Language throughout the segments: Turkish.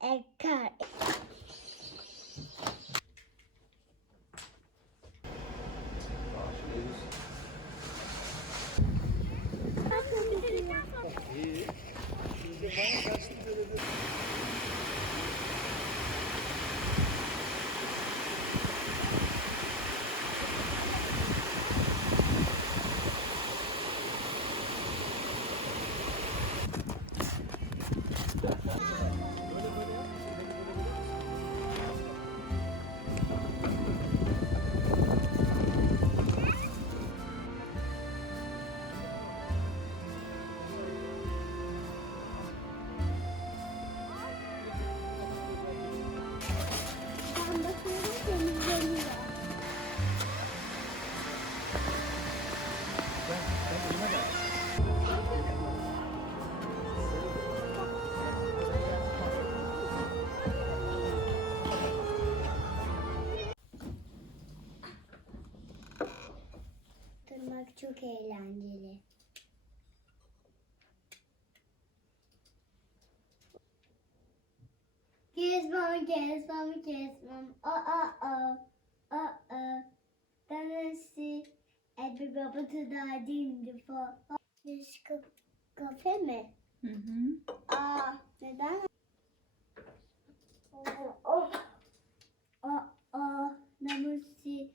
Ekar. Ben bakıyorum temizleniyor. Tırnak çok eğlenceli. Kesmem. Tanesi. Every baba to die din for. Kafe mi? Hı hı. Neden? Oh. Namusi.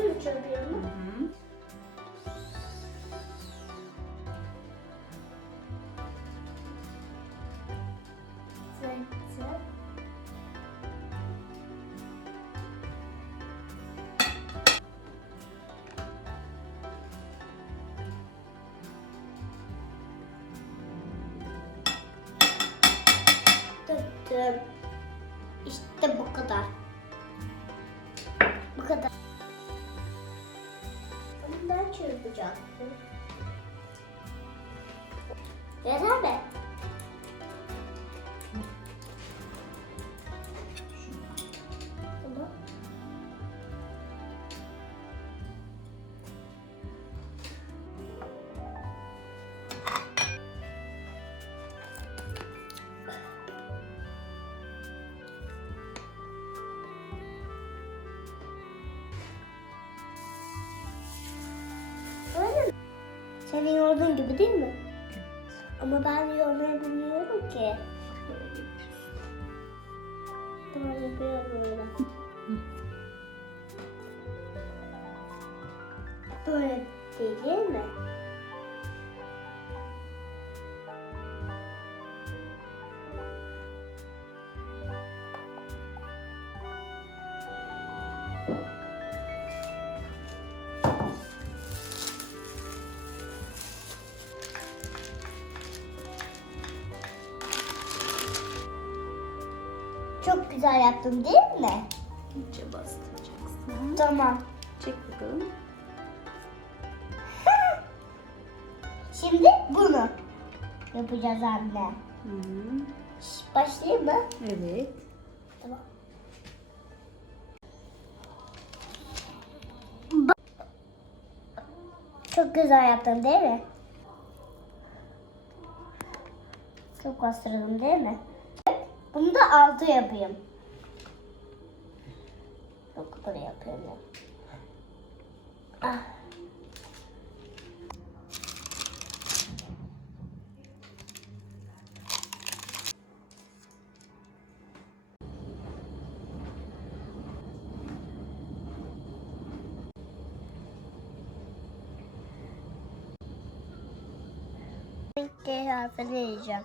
Mı çalıyor mu? Hı hı. Sırt. yaptım. İşte bu kadar. Bu kadar. Bunu ben çırpacaktım. Yeter mi? Tamam. Öyle mi? Senin yoğurdun gibi değil mi? Ama ben yoğurmayı bilmiyorum ki. Tamam yapıyorum öyle. Böyle değil mi? Çok güzel yaptım değil mi? İyice bastıracaksın. Tamam. Çek bakalım. Şimdi bunu yapacağız anne. Hı. Başlayayım mı? Evet. Tamam. Çok güzel yaptın değil mi? Çok bastırdım değil mi? Bunu da altı yapayım. Yok buraya yapıyorum ya. Ah. T harfini yiyeceğim.